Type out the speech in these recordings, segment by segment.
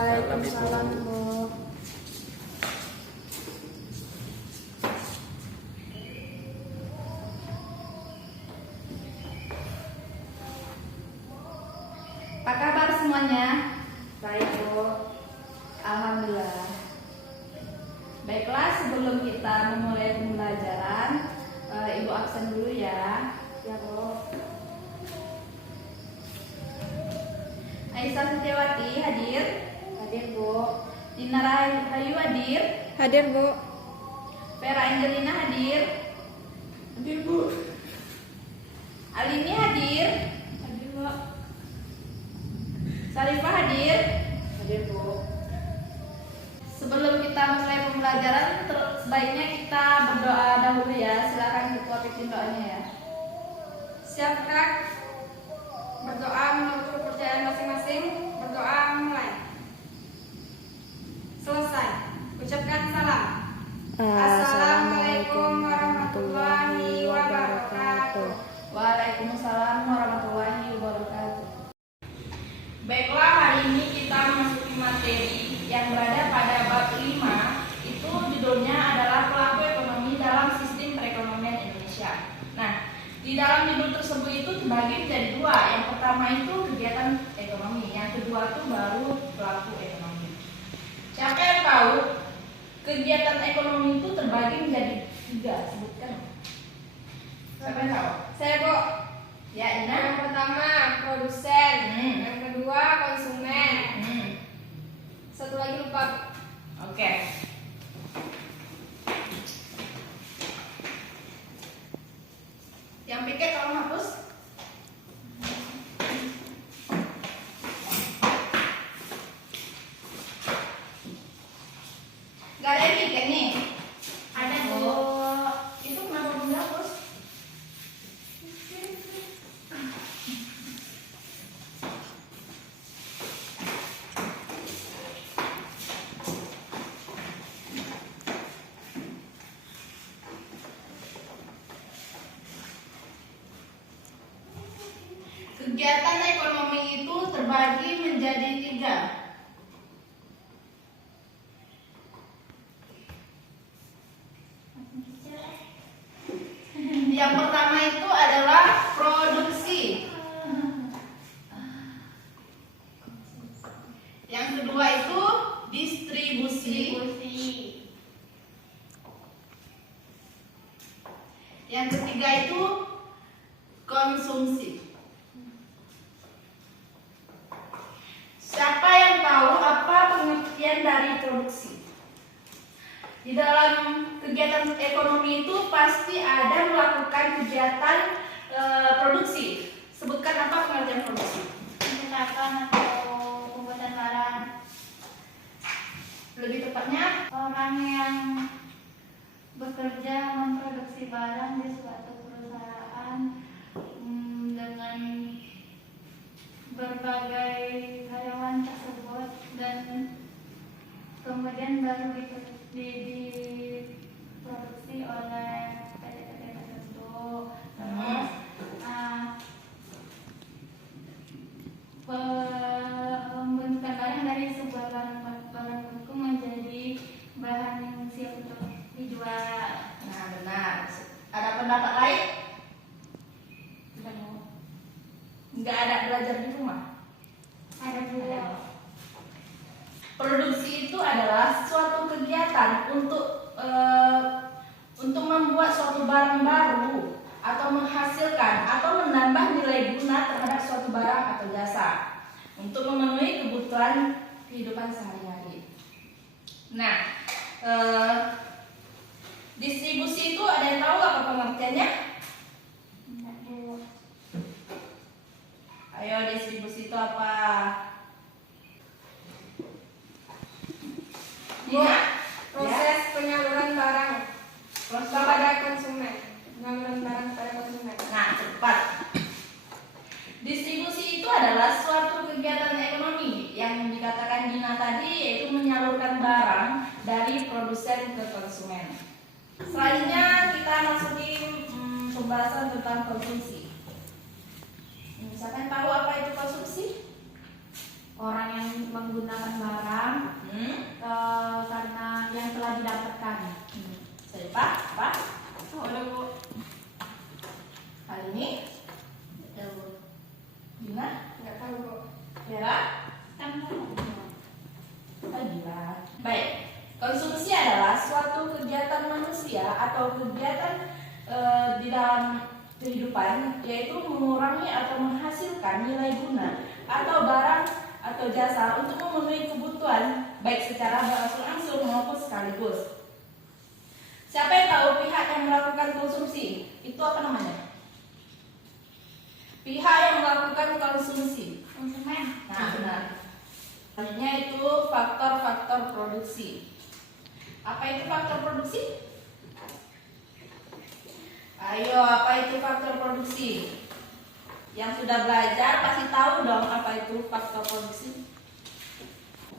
Waalaikumsalam, Bu. Apa kabar semuanya? Baik, Bu. Alhamdulillah. Baiklah, sebelum kita memulai pembelajaran, Ibu absen dulu ya. Ya, Bu. Aisyah Setiawati hadir. Hadir, Bu. Dina Rahayu hadir. Hadir, Bu. Vera Angelina hadir. Hadir, Bu. Alini hadir. Hadir, Bu. Sarifah hadir. Hadir, Bu. Sebelum kita mulai pembelajaran, sebaiknya kita berdoa dahulu ya. Silakan Ketua pimpin doanya ya. Siap, Kak. Berdoa menurut kepercayaan masing-masing. Berdoa mulai. Selesai. Ucapkan salam. Assalamualaikum warahmatullahi wabarakatuh. Waalaikumsalam warahmatullahi wabarakatuh. Baiklah, hari ini kita memasuki materi yang berada pada bab 5. Itu judulnya adalah pelaku ekonomi dalam sistem perekonomian Indonesia. Nah, di dalam judul tersebut itu terbagi menjadi dua. Yang pertama itu kegiatan ekonomi, yang kedua itu baru pelaku ekonomi. Siapa yang tahu kegiatan ekonomi itu terbagi menjadi 3? Sebutkan. Siapa yang tahu? Saya, Bu. Ya, Ina. Yang pertama produsen, yang kedua konsumen. Satu lagi lupa. Oke. Yang pikir kalau hapus. Gak ada yang pikir nih. Ada, Bu. Itu kenapa belum dihapus? Kegiatan ekonomi itu terbagi menjadi 3. Yang pertama itu adalah produksi. Yang kedua itu distribusi. Yang ketiga itu konsumsi. Siapa yang tahu apa pengertian dari produksi? Di dalam kegiatan ekonomi itu pasti ada melakukan kegiatan produksi. Sebutkan apa pengertian produksi? Pencetakan atau pembuatan barang. Lebih tepatnya, Orang yang bekerja memproduksi barang di suatu perusahaan dengan berbagai karyawan tersebut dan kemudian baru diproduksi oleh PT-PT tertentu. Terus pembentukan barang dari sebuah barang baku menjadi bahan yang siap untuk dijual. nah benar. Ada pendapat lain? Nggak ada belajar di rumah? Ada dua. Produksi itu adalah suatu kegiatan untuk membuat suatu barang baru atau menghasilkan atau menambah nilai guna terhadap suatu barang atau jasa untuk memenuhi kebutuhan kehidupan sehari-hari. Nah, distribusi itu ada yang tahu apa pengertiannya? Enggak, Bu. Ayo, distribusi itu apa? Bu, Dina? proses penyaluran barang Proses kepada konsumen. Penyaluran barang kepada konsumen. Nah, cepat. Distribusi itu adalah suatu kegiatan ekonomi yang dikatakan Dina tadi, yaitu menyalurkan barang dari produsen ke konsumen. Selanjutnya kita masuki pembahasan tentang konsumsi. Siapa yang tahu apa itu konsumsi? orang yang menggunakan barang karena yang telah didapatkan. Siapa? Apa? Oh, ada Bu. Kali ini Dina? Nggak tahu, Bu. Vera? Gila. Baik, konsumsi adalah suatu kegiatan manusia atau kegiatan di dalam kehidupan, yaitu mengurangi atau menghasilkan nilai guna atau barang atau jasa untuk memenuhi kebutuhan baik secara berangsur-angsur maupun sekaligus. Siapa yang tahu pihak yang melakukan konsumsi? Itu apa namanya? Pihak yang melakukan konsumsi. Konsumen. Nah, benar. Selanjutnya itu faktor-faktor produksi. Apa itu faktor produksi? Ayo, apa itu faktor produksi? Yang sudah belajar pasti tahu dong apa itu faktor produksi.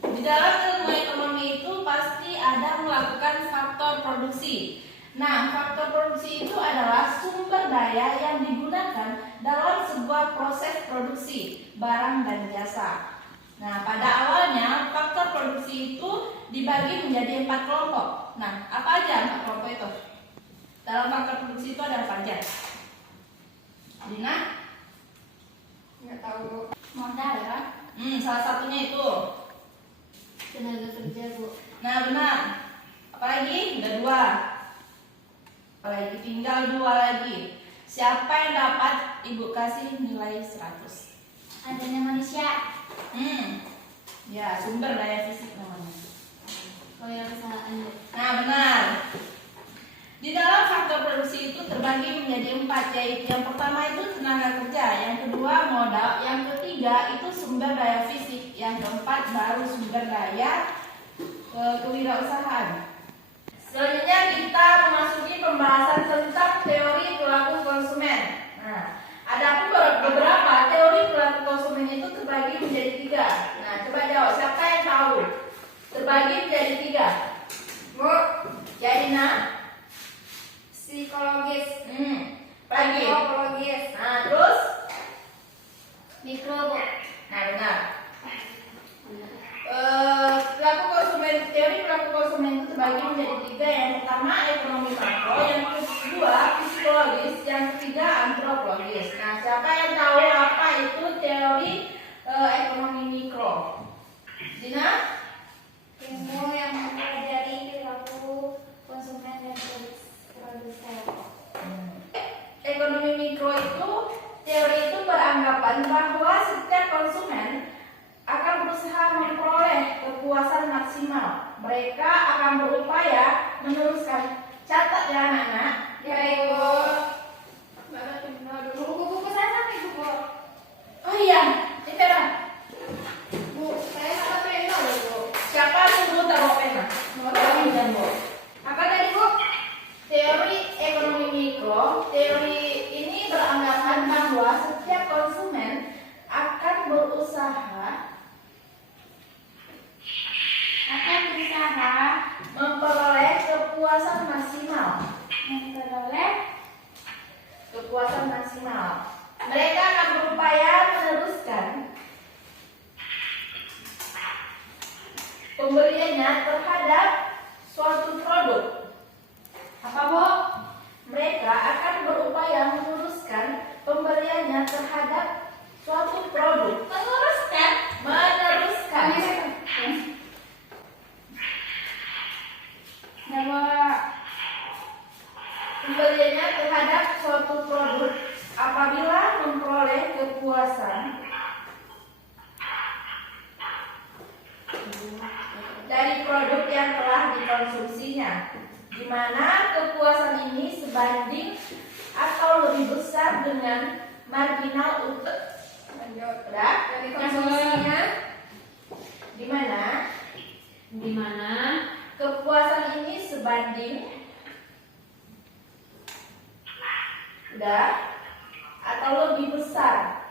Di dalam ilmu ekonomi itu pasti ada melakukan faktor produksi. Nah, faktor produksi itu adalah sumber daya yang digunakan dalam sebuah proses produksi barang dan jasa. Nah, pada awalnya faktor produksi itu dibagi menjadi 4 kelompok. Nah, apa aja 4 kelompok itu? Dalam faktor produksi itu ada apa aja? Dina? Nggak tahu, Bu. Modal ya. Salah satunya itu. Tenaga kerja, Bu. Nah, benar. Apalagi? Udah 2. Apalagi tinggal 2 lagi. Siapa yang dapat Ibu kasih nilai 100? Adanya manusia. Ya, sumber daya fisik namanya. Kewirausahaan. Nah, benar. Di dalam faktor produksi itu terbagi menjadi 4, yaitu yang pertama itu tenaga kerja, yang kedua modal, yang ketiga itu sumber daya fisik, yang keempat baru sumber daya kewirausahaan. Selanjutnya kita memasuki pembahasan tentang teori perilaku konsumen. Nah, ada beberapa teori perilaku konsumen itu terbagi menjadi 3. Nah, coba jawab, siapa yang tahu? Terbagi menjadi 3. Bu, Jadi psikologis, lagi. antropologis, Nah, terus? Mikro, Bu. Nah, benar. Teori perilaku konsumen itu terbagi menjadi 3. Yang pertama ekonomi makro, yang kedua psikologis, yang ketiga antropologis. Nah, siapa yang tahu apa itu teori ekonomi mikro? Dina? Ilmu yang mempelajari perilaku konsumen dan produsen. Ekonomi mikro itu, teori itu beranggapan bahwa setiap konsumen akan berusaha memperoleh kepuasan maksimal. Mereka akan berupaya meneruskan. Catat ya anak-anak. ya Ibu. Buku-buku saya sampai itu, Bu. Oh iya, ini Vera. Bu, saya nggak ada pena loh, Bu. Siapa suruh taruh pena? Mau dan Bu. Apa tadi, Bu? Teori ekonomi mikro, teori ini beranggapan bahwa setiap konsumen akan berusaha memperoleh kepuasan maksimal. Mereka akan berupaya meneruskan pembeliannya terhadap suatu produk. Apa, Bu? Mereka akan berupaya meneruskan pembeliannya terhadap suatu produk. Meneruskan. Pembeliannya terhadap suatu produk apabila memperoleh kepuasan dari produk yang telah dikonsumsinya, di mana kepuasan ini sebanding atau lebih besar dengan marginal untuk Dari konsumsinya, di mana kepuasan ini sebanding atau lebih besar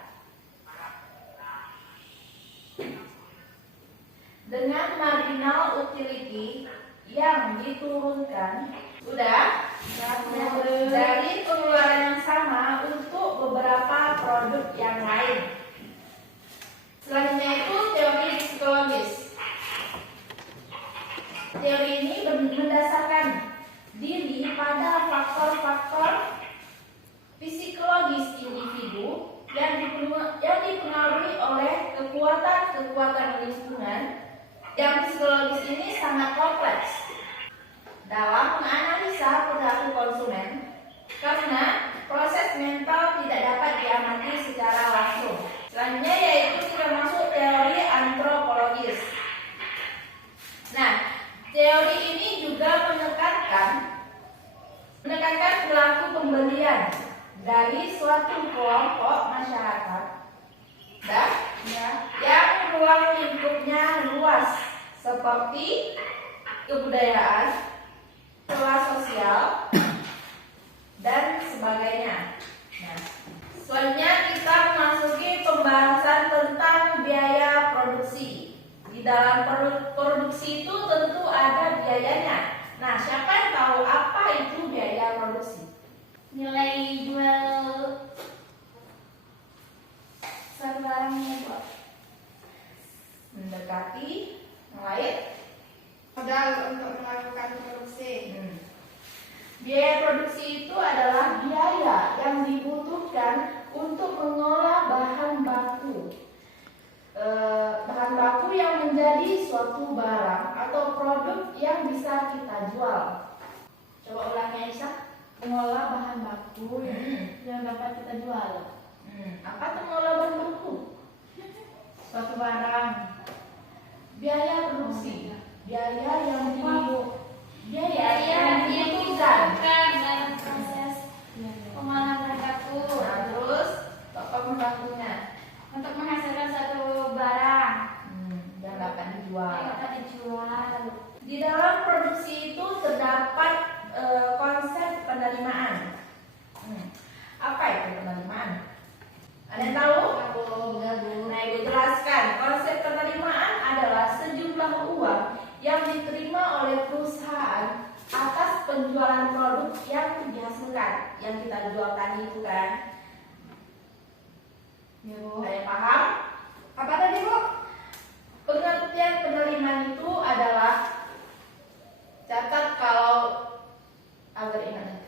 dengan marginal utility yang diturunkan dari pengeluaran yang sama untuk beberapa produk yang lain. Selanjutnya itu teori psikologis. Teori ini mendasarkan diri pada faktor-faktor psikologis individu yang dipengaruhi oleh kekuatan lingkungan. Yang psikologis ini sangat kompleks dalam menganalisa perilaku konsumen karena proses mental tidak dapat diamati secara langsung. Selanjutnya yaitu kita masuk teori antropologis. Nah, teori ini juga menekankan perilaku pembelian dari suatu kelompok masyarakat yang ruang lingkupnya luas seperti kebudayaan, kelas sosial, dan sebagainya. Nah, selanjutnya kita memasuki pembahasan tentang biaya produksi. Di dalam produksi itu tentu ada biayanya. Nah, siapa yang tahu apa itu biaya produksi? Nilai jual suatu barangnya, Bu. Mendekati yang lain. Modal untuk melakukan produksi. Biaya produksi itu adalah biaya yang dibutuhkan untuk mengolah bahan baku. Bahan baku yang menjadi suatu barang atau produk yang bisa kita jual. Coba ulangnya, Isa. Mengolah bahan baku yang dapat kita jual. Apa itu mengolah bahan baku? Suatu barang. Biaya produksi. Biaya yang Biaya dibutuhkan. dalam proses pengolahan bahan baku Nah, terus bahan bakunya untuk menghasilkan satu barang yang dapat dijual. yang dapat dijual. Di dalam produksi itu terdapat konsep penerimaan. Apa itu penerimaan? Ada yang tahu? Nah, Ibu jelaskan. Konsep penerimaan adalah sejumlah uang yang diterima oleh perusahaan atas penjualan produk yang dihasilkan, yang kita jual tadi itu kan. Ya, Bu. Ada yang paham? Apa tadi, Bu? Pengertian penerimaan itu adalah, catat kalau agar ingat.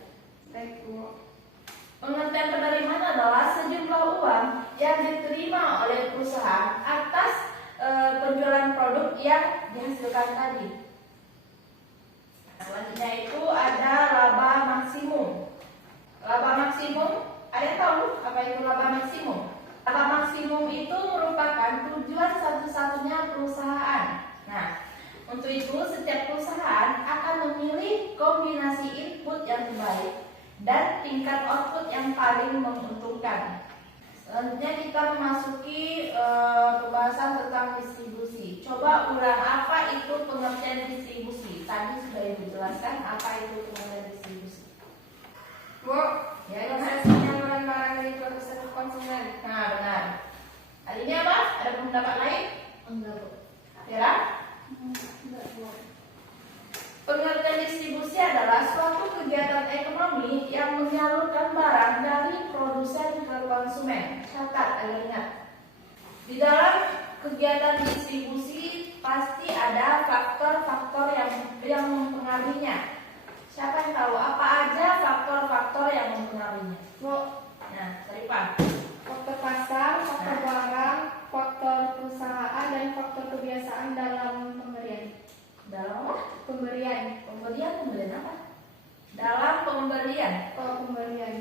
Baik, Bu. Pengertian penerimaan adalah sejumlah uang yang diterima oleh perusahaan atas penjualan produk yang dihasilkan tadi. Selanjutnya itu ada laba maksimum. Laba maksimum, ada yang tahu apa itu laba maksimum? Laba maksimum itu merupakan tujuan satu-satunya perusahaan. Nah, untuk itu setiap perusahaan akan memilih kombinasi input yang terbaik dan tingkat output yang paling menguntungkan. Selanjutnya kita memasuki pembahasan tentang distribusi. Coba ulang apa itu pengertian distribusi. Tadi sudah dijelaskan apa itu pengertian distribusi. Bu, Ya, proses benar. penyaluran barang dari produsen ke konsumen. Nah, benar. Hari ini apa? Ada pendapat lain? Enggak, Bu. Kira? Enggak, Bu. Pengertian distribusi adalah suatu kegiatan ekonomi yang menyalurkan barang dari produsen ke konsumen. Catat agar ingat. Di dalam kegiatan distribusi pasti ada faktor-faktor yang mempengaruhinya. Siapa yang tahu apa aja faktor-faktor yang mempengaruhinya? Bu, Nah, Sarifah. faktor pasar, faktor barang, faktor perusahaan, dan faktor kebiasaan dalam pemberian. Dalam apa? Pemberian. Pemberian apa? Dalam pemberian. Pemberian.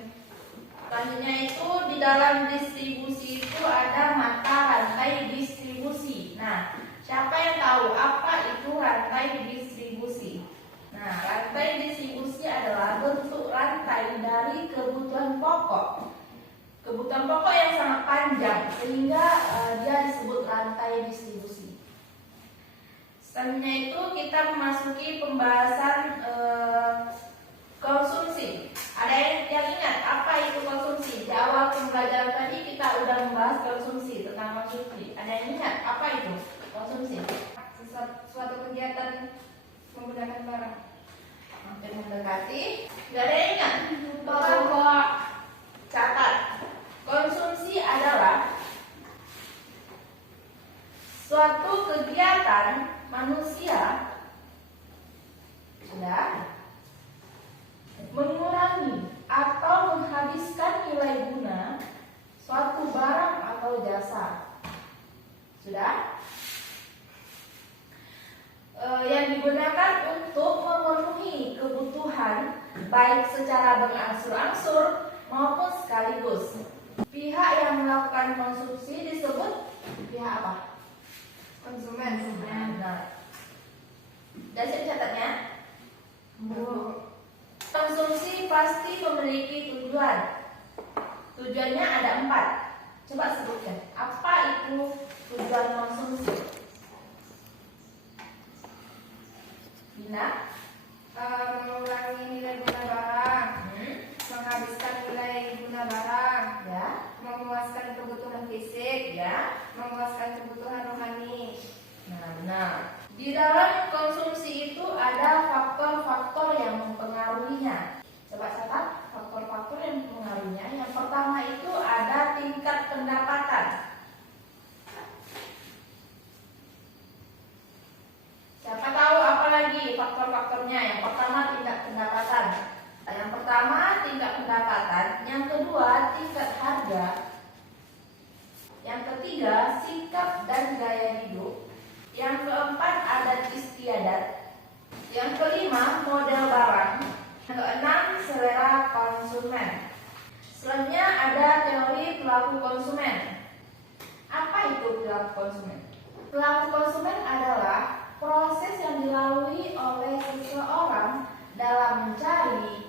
Selanjutnya itu di dalam distribusi itu ada mata rantai distribusi. Nah, siapa yang tahu apa itu rantai distribusi? Nah, rantai distribusi adalah bentuk rantai dari kebutuhan pokok. Kebutuhan pokok yang sangat panjang sehingga dia disebut rantai distribusi. Selanjutnya itu kita memasuki pembahasan konsumsi. Ada yang ingat apa itu konsumsi? Di awal pembelajaran tadi kita sudah membahas konsumsi, tentang konsumsi. Ada yang ingat apa itu konsumsi? Suatu kegiatan menggunakan barang. Hampir mendekati. Gak ada yang ingat? Lupa. Catat. Konsumsi adalah suatu kegiatan manusia sudah mengurangi atau menghabiskan nilai guna suatu barang atau jasa. Sudah? Yang digunakan untuk memenuhi kebutuhan baik secara berangsur-angsur maupun sekaligus. Pihak yang melakukan konsumsi disebut pihak apa? Konsumen. Nah, dan catatnya, konsumsi pasti memiliki tujuan. Tujuannya ada 4. Coba sebutkan. Apa itu tujuan konsumsi? Bina? Mengurangi nilai guna barang, menghabiskan nilai guna barang, Ya, memuaskan kebutuhan fisik, ya. memuaskan kebutuhan rohani. Nah, benar. Di dalam konsumsi itu ada faktor-faktor yang mempengaruhinya. Coba catat faktor-faktor yang mempengaruhinya. Yang pertama itu ada tingkat pendapatan. Siapa tahu apa lagi faktor-faktornya? Yang pertama tingkat pendapatan. Yang pertama tingkat pendapatan. Yang kedua tingkat harga. Yang ketiga sikap dan gaya hidup. Yang keempat adat istiadat. Yang kelima model barang. Yang keenam selera konsumen. Selanjutnya ada teori pelaku konsumen. Apa itu pelaku konsumen? Pelaku konsumen adalah proses yang dilalui oleh seseorang dalam mencari,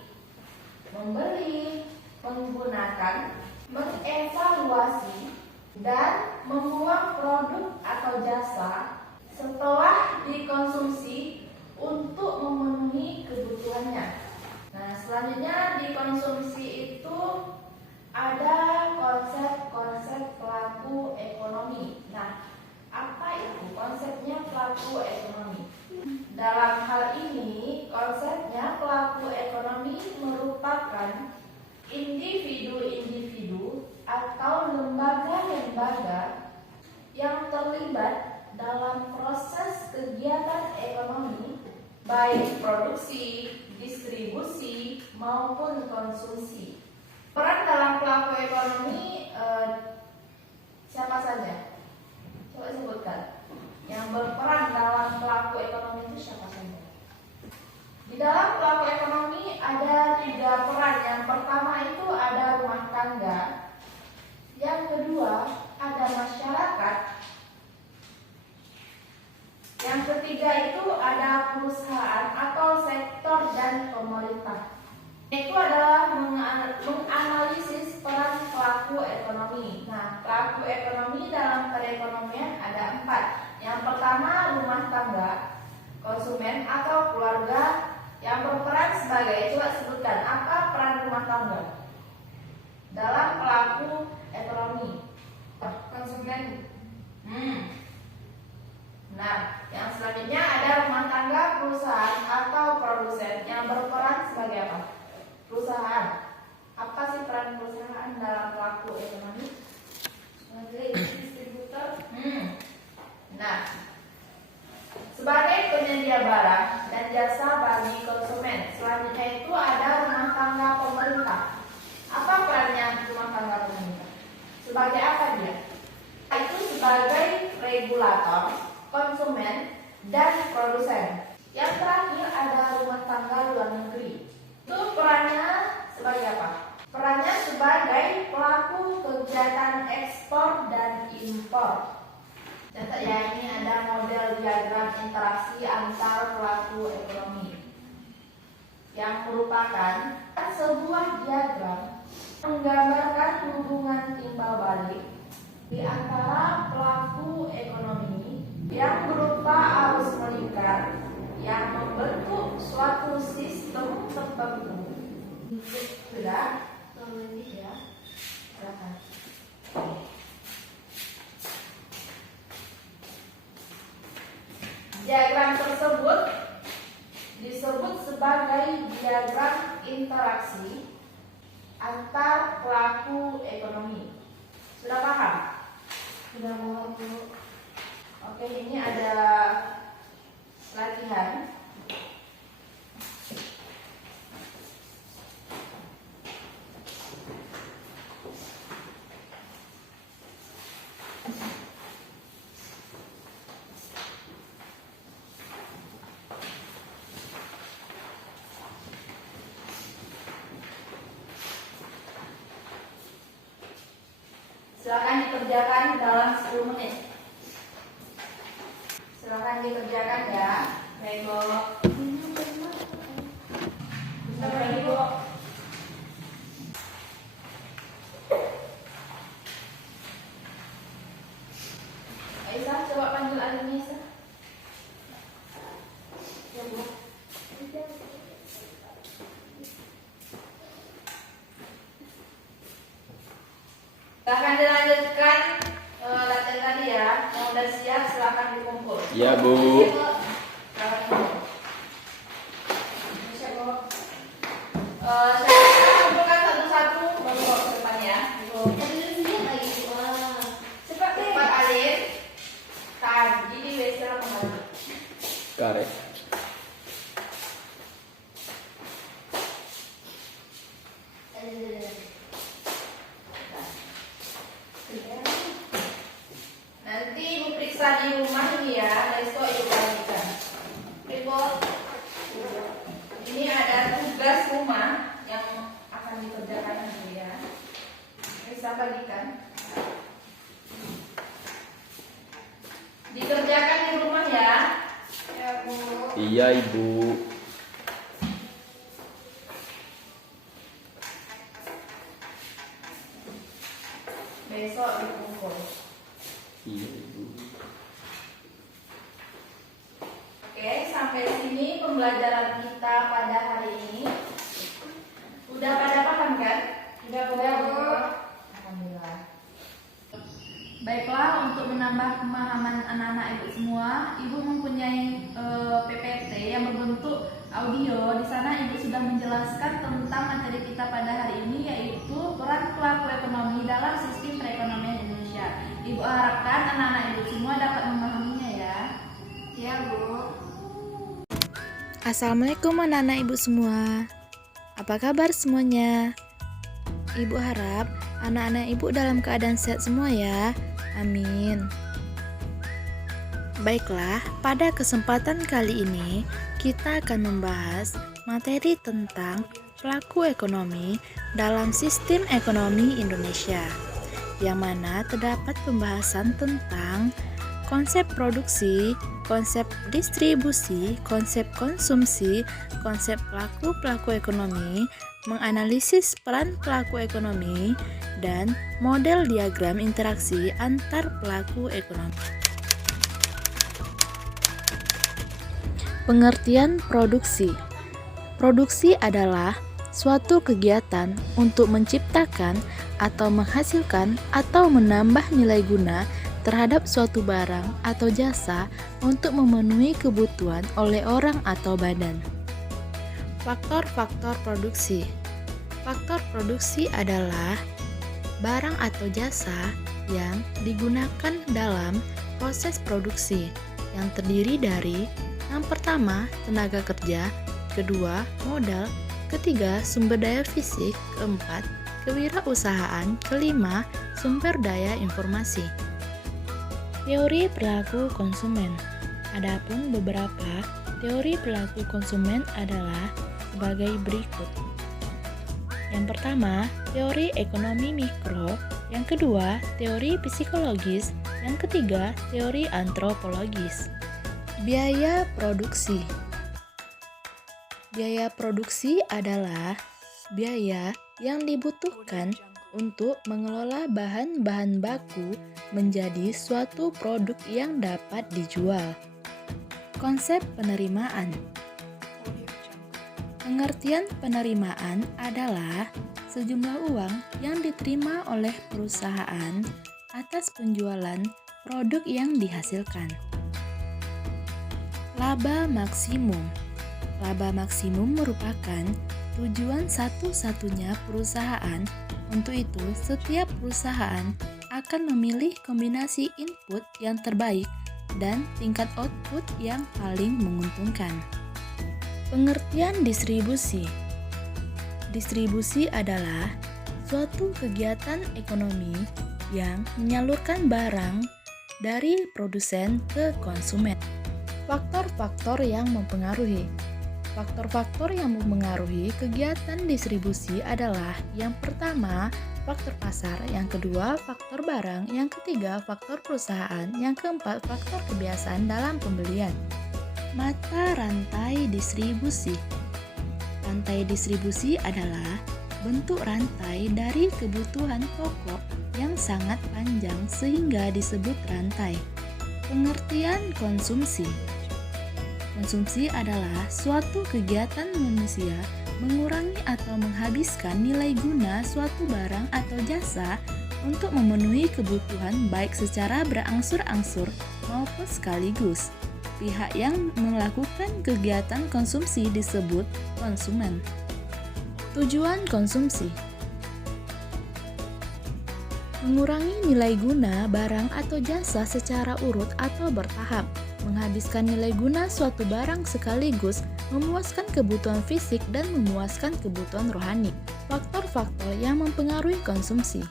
membeli, menggunakan, mengevaluasi, dan membuang produk atau jasa setelah dikonsumsi untuk memenuhi kebutuhannya. Nah, selanjutnya di konsumsi itu ada konsep-konsep pelaku ekonomi. Nah, apa itu konsepnya pelaku ekonomi? Dalam hal ini, konsepnya pelaku ekonomi merupakan individu-individu atau lembaga-lembaga yang terlibat dalam proses kegiatan ekonomi, baik produksi, distribusi, maupun konsumsi. Peran dalam pelaku ekonomi siapa saja? Coba sebutkan. Yang berperan dalam pelaku ekonomi itu siapa saja? Di dalam pelaku ekonomi ada 3 peran. Yang pertama itu ada rumah tangga. Yang kedua ada masyarakat. Yang ketiga itu ada perusahaan atau sektor dan pemerintah. Itu adalah menganalisis peran pelaku ekonomi. Nah, pelaku ekonomi dalam perekonomian ada 4. Yang pertama rumah tangga, konsumen atau keluarga yang berperan sebagai, coba sebutkan apa peran rumah tangga dalam pelaku ekonomi? Konsumen. Nah, yang selanjutnya ada rumah tangga, perusahaan atau produsen yang berperan sebagai apa? Perusahaan. Apa sih peran perusahaan dalam pelaku ekonomi? Sebagai distributor. Nah, sebagai penyedia barang dan jasa bagi konsumen. Selanjutnya itu ada rumah tangga pemerintah. Apa perannya rumah tangga pemerintah? Sebagai apa dia? Itu sebagai regulator, konsumen, dan produsen. Yang terakhir ada rumah tangga luar negeri. Itu perannya sebagai apa? Perannya sebagai pelaku kegiatan ekspor dan impor. Catat ya, ini ada model diagram interaksi antar pelaku ekonomi yang merupakan sebuah diagram menggambarkan hubungan timbal balik di antara pelaku ekonomi yang berupa arus melingkar yang membentuk suatu sistem tertentu. Sudah? Ya. Silakan. Diagram tersebut disebut sebagai diagram interaksi antar pelaku ekonomi. Sudah paham? Sudah mau Bu. Oke, ini ada latihan. Silakan dikerjakan dalam 10 menit. Silakan dikerjakan ya. Baik, Bu. Bentar lagi, Bu. Aisyah, coba panggil Alinisa. Ya, Bu. Silakan dilanjutkan latihan tadi ya. Yang udah siap silakan dikumpul. Ya, Bu. Silakan dikumpul. Siap, Bu. Saya kumpulkan satu-satu baru bawa ke depan ya. Cepat Alin. Tadi di WC kembali. Karet. Nanti Ibu periksa di rumah ini ya, besok Ibu lanjutkan. Ibu, ini ada tugas rumah yang akan dikerjakan nanti ya. Bisa bagikan. Dikerjakan di rumah ya. Ya, Bu. Iya, Ibu. Besok dikumpul. Iya, Ibu. Oke, sampai sini pembelajaran kita pada hari ini. Udah pada paham kan? Udah, Bu. Alhamdulillah. Baiklah, untuk menambah pemahaman anak-anak Ibu semua, Ibu mempunyai PPT yang berbentuk audio. Di sana Ibu sudah menjelaskan tentang materi kita pada hari ini, yaitu peran pelaku ekonomi dalam sistem perekonomian Indonesia. Ibu harapkan anak-anak Ibu semua dapat memahaminya ya. Ya, Bu. Assalamualaikum anak-anak Ibu semua. Apa kabar semuanya? Ibu harap anak-anak Ibu dalam keadaan sehat semua ya. Amin. Baiklah, pada kesempatan kali ini kita akan membahas materi tentang pelaku ekonomi dalam sistem ekonomi Indonesia, yang mana terdapat pembahasan tentang konsep produksi, konsep distribusi, konsep konsumsi, konsep pelaku ekonomi, menganalisis peran pelaku ekonomi, dan model diagram interaksi antar pelaku ekonomi. Pengertian produksi. Produksi adalah suatu kegiatan untuk menciptakan atau menghasilkan atau menambah nilai guna terhadap suatu barang atau jasa untuk memenuhi kebutuhan oleh orang atau badan. Faktor-faktor produksi. Faktor produksi adalah barang atau jasa yang digunakan dalam proses produksi yang terdiri dari yang pertama, tenaga kerja, kedua, modal, ketiga, sumber daya fisik, keempat, kewirausahaan, kelima, sumber daya informasi. Teori perilaku konsumen. Adapun beberapa teori perilaku konsumen adalah sebagai berikut. Yang pertama, teori ekonomi mikro, yang kedua, teori psikologis, yang ketiga, teori antropologis. Biaya produksi. Biaya produksi adalah biaya yang dibutuhkan untuk mengelola bahan-bahan baku menjadi suatu produk yang dapat dijual. Konsep penerimaan. Pengertian penerimaan adalah sejumlah uang yang diterima oleh perusahaan atas penjualan produk yang dihasilkan. Laba maksimum. Laba maksimum merupakan tujuan satu-satunya perusahaan. Untuk itu, setiap perusahaan akan memilih kombinasi input yang terbaik dan tingkat output yang paling menguntungkan. Pengertian distribusi. Distribusi adalah suatu kegiatan ekonomi yang menyalurkan barang dari produsen ke konsumen. Faktor-faktor yang mempengaruhi. Faktor-faktor yang mempengaruhi kegiatan distribusi adalah yang pertama, faktor pasar, yang kedua, faktor barang, yang ketiga, faktor perusahaan, yang keempat, faktor kebiasaan dalam pembelian. Mata rantai distribusi. Rantai distribusi adalah bentuk rantai dari kebutuhan pokok yang sangat panjang sehingga disebut rantai. Pengertian konsumsi. Konsumsi adalah suatu kegiatan manusia mengurangi atau menghabiskan nilai guna suatu barang atau jasa untuk memenuhi kebutuhan baik secara berangsur-angsur maupun sekaligus. Pihak yang melakukan kegiatan konsumsi disebut konsumen. Tujuan konsumsi. Mengurangi nilai guna barang atau jasa secara urut atau bertahap. Menghabiskan nilai guna suatu barang sekaligus, memuaskan kebutuhan fisik dan memuaskan kebutuhan rohani. Faktor-faktor yang mempengaruhi konsumsi.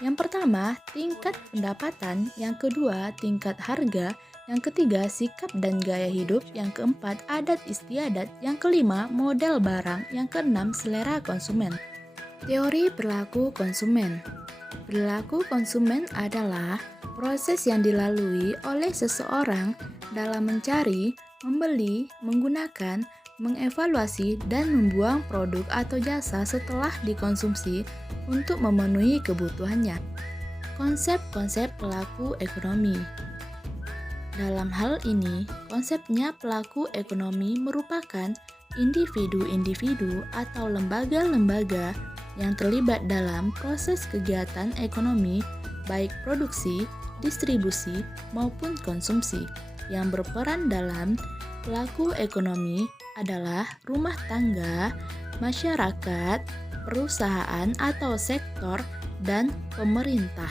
Yang pertama, tingkat pendapatan. Yang kedua, tingkat harga. Yang ketiga, sikap dan gaya hidup. Yang keempat, adat istiadat. Yang kelima, model barang. Yang keenam, selera konsumen. Teori perilaku konsumen. Perilaku konsumen adalah proses yang dilalui oleh seseorang dalam mencari, membeli, menggunakan, mengevaluasi, dan membuang produk atau jasa setelah dikonsumsi untuk memenuhi kebutuhannya. Konsep-konsep pelaku ekonomi. Dalam hal ini, konsepnya pelaku ekonomi merupakan individu-individu atau lembaga-lembaga yang terlibat dalam proses kegiatan ekonomi, baik produksi, distribusi, maupun konsumsi. Yang berperan dalam pelaku ekonomi adalah rumah tangga, masyarakat, perusahaan atau sektor, dan pemerintah.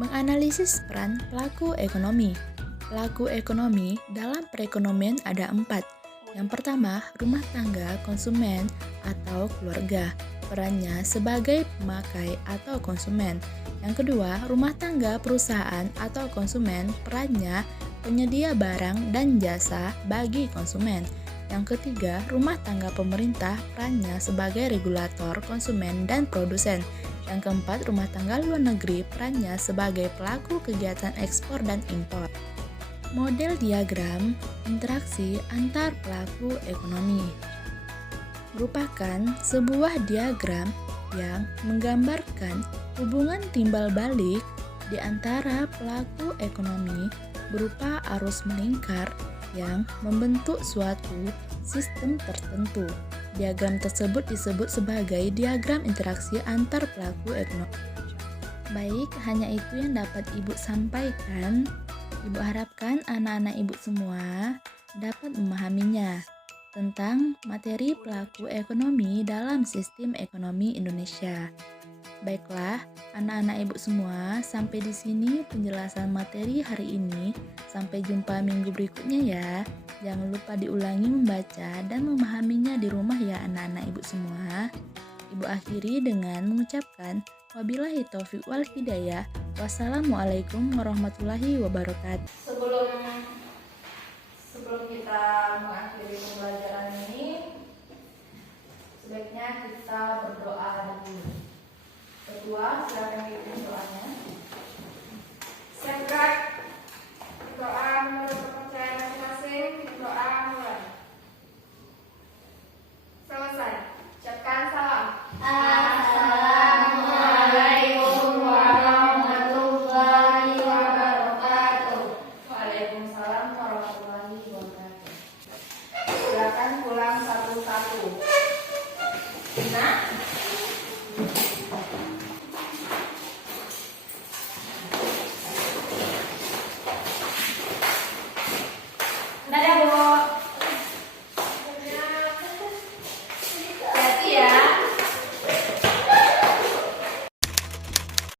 Menganalisis peran pelaku ekonomi. Pelaku ekonomi dalam perekonomian ada 4. Yang pertama, rumah tangga, konsumen, atau keluarga. Perannya sebagai pemakai atau konsumen. Yang kedua, rumah tangga, perusahaan, atau konsumen. Perannya penyedia barang dan jasa bagi konsumen. Yang ketiga, rumah tangga pemerintah. Perannya sebagai regulator, konsumen, dan produsen. Yang keempat, rumah tangga luar negeri. Perannya sebagai pelaku kegiatan ekspor dan impor. Model diagram interaksi antar pelaku ekonomi merupakan sebuah diagram yang menggambarkan hubungan timbal balik di antara pelaku ekonomi berupa arus melingkar yang membentuk suatu sistem tertentu. Diagram tersebut disebut sebagai diagram interaksi antar pelaku ekonomi. Baik, hanya itu yang dapat Ibu sampaikan. Ibu harapkan anak-anak Ibu semua dapat memahaminya tentang materi pelaku ekonomi dalam sistem ekonomi Indonesia. Baiklah, anak-anak Ibu semua, sampai di sini penjelasan materi hari ini. Sampai jumpa minggu berikutnya ya. Jangan lupa diulangi membaca dan memahaminya di rumah ya anak-anak Ibu semua. Ibu akhiri dengan mengucapkan wabillahi taufiq wal hidayah. Wassalamualaikum warahmatullahi wabarakatuh. Sebelum kita mengakhiri pembelajaran ini, sebaiknya kita berdoa dulu. Kedua, silakan dipimpin doanya. Siap, doa menurut kepercayaan masing-masing. Doa mulai. Selesai. Ucapkan salam. Assalamualaikum warahmatullahi wabarakatuh. Waalaikumsalam warahmatullahi wabarakatuh. Silakan pulang satu-satu. Nah, dadah Bu.